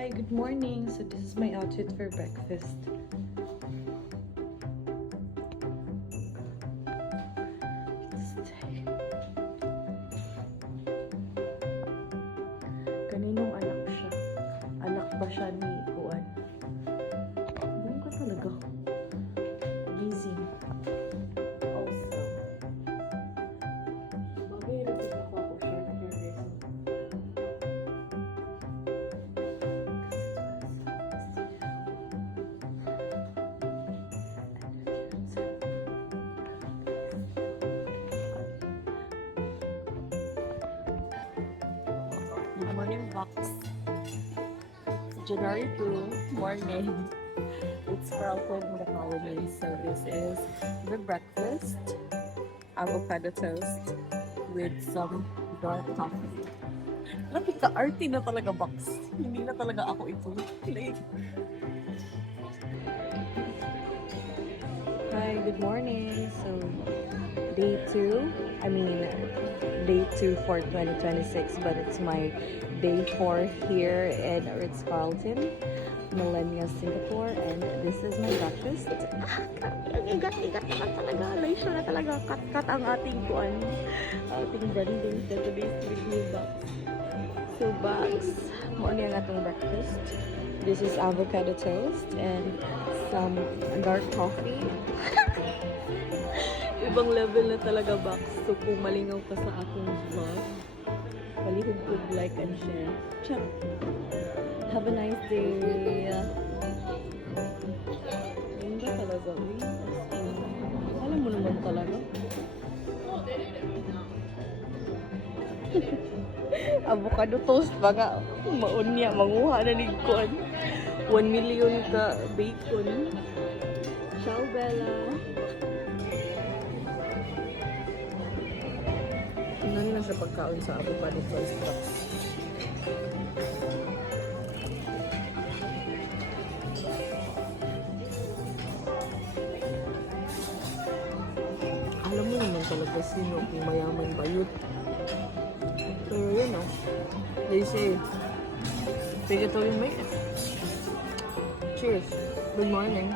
Hi, good morning. So this is my outfit for breakfast. Kaninong anak siya? Anak ba siya ni Kuan? Hindi ko talaga. Busy. Also. Bagay rin sa ako siya na reason. Good morning, Box. January 2, morning. It's Carlton in the holiday. So this is the breakfast. Avocado toast with some dark coffee. Alam, ka-arty na talaga, Box. Hindi na talaga ako ito. Like, Hi, good morning. So day 2 for 2026, but it's my day 4 here in Ritz-Carlton, Millennia, Singapore, and this is my breakfast. Igat naman talaga. Laser na talaga. Cut ang ating branding sa today's video box. So box, mauni ang atong breakfast. This is avocado toast and some dark coffee. Ibang level na talaga box. So kung malingaw ka sa akong vlog, palihog po like and share. Ciao! Have a nice day! Ayun ba talaga? Alam mo naman talaga. Avocado toast baga maunya manguha na nigkon 1 million ka bacon. Ciao Bella. Ano na sa pagkaon sa avocado toast box. Alam mo naman talaga sino kung mayaman bayot. Pero yun o. They say, pigatory make it. Cheers. Good morning.